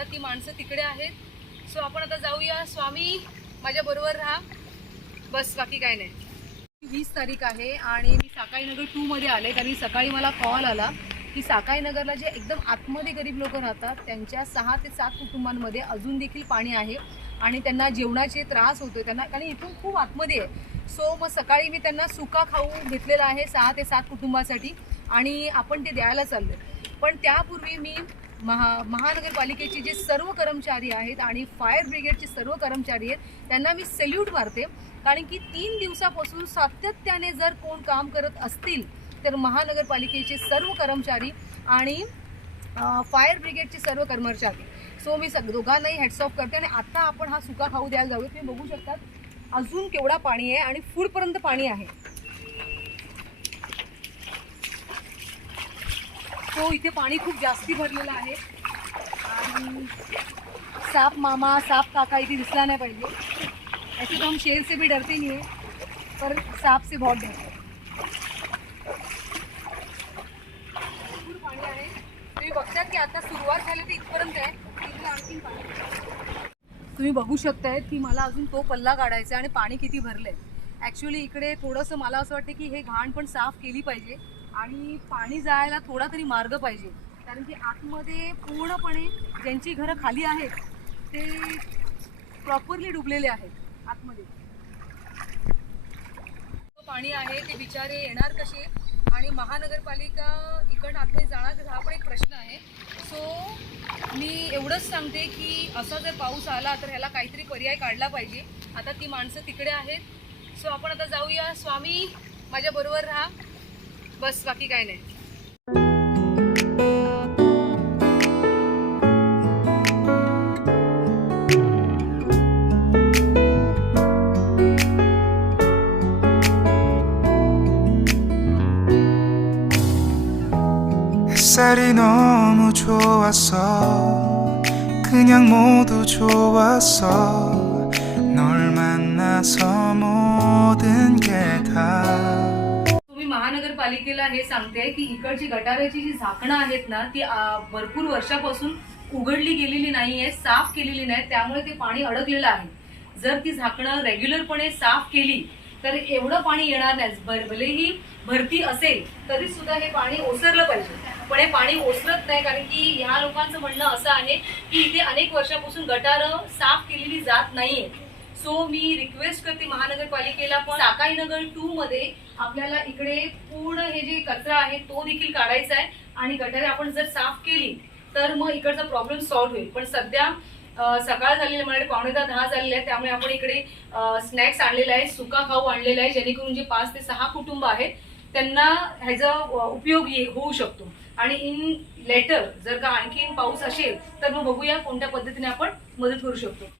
आता ती माणसं तिकडे आहेत. सो आपण आता जाऊया. स्वामी माझ्या बरोबर राहा. बस बाकी काय नाही. वीस तारीख आहे आणि मी साकाई नगर टू मध्ये आले. कारण सकाळी मला कॉल आला की साकाई नगरला जे एकदम आतमध्ये गरीब लोक राहतात त्यांच्या सहा ते सात कुटुंबांमध्ये अजून देखील पाणी आहे आणि त्यांना जेवणाचे त्रास होतोय. त्यांना कारण इथून खूप आतमध्ये आहे. सो मग सकाळी मी त्यांना सुका खाऊ घेतलेला आहे सहा ते सात कुटुंबासाठी आणि आपण ते द्यायला चाललो पण त्यापूर्वी मी महा महानगरपालिकेचे जे सर्व कर्मचारी आहेत आणि फायर ब्रिगेडचे सर्व कर्मचारी आहेत त्यांना मी सेल्यूट मारते. कारण की तीन दिवसापासून सातत्याने जर कोण काम करत असतील तर महानगरपालिकेचे सर्व कर्मचारी आणि फायर ब्रिगेडचे सर्व कर्मचारी. सो मी सग दोघांनाही हॅट्स ऑफ करते आणि आता आपण हा सुका खाऊ द्यायला जाऊया तुम्ही बघू शकतात अजून केवढा पाणी आहे आणि फूडपर्यंत पाणी आहे. तो इथे पाणी खूप जास्ती भरलेलं आहे. आणि साप मामा साप काका इथे दिसला नाही पाहिजे. ऐसे तो हम शेर से भी डरते नहीं है पर सांप से बहुत डरते हैं. भरपूर पाणी आहे. तुम्ही बघतात की आता सुरुवात झाली ती इथपर्यंत आहे. तिथलं आणखी पाणी आहे. तुम्ही बघू शकताय की मला अजून तो पल्ला काढायचा आहे आणि पाणी किती भरलंय. ॲक्च्युली इकडे थोडंसं मला असं वाटतं की हे घाण पण साफ केली पाहिजे. आणि पाणी जायला थोडा तरी मार्ग पाहिजे. कारण की आतमध्ये पूर्णपणे ज्यांची घरं खाली आहेत ते प्रॉपरली डुबलेले आहेत आतमध्ये. पाणी आहे ते बिचारे येणार कसे? आणि महानगरपालिका इकडं आतमध्ये जाणार हा पण एक प्रश्न आहे. सो मी एवढंच सांगते की असा जर पाऊस आला तर ह्याला काहीतरी पर्याय काढला पाहिजे. आता ती माणसं तिकडे आहेत. सो आपण आता जाऊया. स्वामी माझ्याबरोबर राहा. बस बाकी काय नाही 햇살이 너무 좋았어 그냥 모두 좋았어 널 만나서 모든 게다 तुम्ही महानगरपालिकेला हे सांगते की इकडची गटाराची जी झाकणं आहेत ना ती भरपूर वर्षापासून उघडली गेलेली नाहीये साफ केलेली नाही त्यामुळे ते पाणी अडकलेलं आहे. जर ती झाकणं रेग्युलरपणे साफ केली तर एवढं पाणी येणार नाही. भर- भलेही भरती असेल तरी सुद्धा हे पाणी ओसरलं पाहिजे. पण हे पाणी ओसरत नाही कारण की ह्या लोकांचं म्हणणं असं आहे की इथे अनेक वर्षापासून गटारं साफ केलेली जात नाहीये. सो मी रिक्वेस्ट करते महानगरपालिकेला पण साकाई नगर टू मध्ये आपल्याला इकडे पूर्ण हे जे कचरा आहे तो देखील काढायचा आहे. आणि गटारे आपण जर साफ केली तर मग इकडचा प्रॉब्लेम सॉल्व्ह होईल. पण सध्या सकाळ झालेली म्हणजे पावणे दहा दहा झालेले आहे त्यामुळे आपण इकडे स्नॅक्स आणलेला आहे सुका खाऊ आणलेला आहे जेणेकरून जे पाच ते सहा कुटुंब आहेत त्यांना ह्याचा उपयोग होऊ शकतो. आणि इन लेटर जर का आणखीन पाऊस असेल तर मग बघूया कोणत्या पद्धतीने आपण मदत करू शकतो.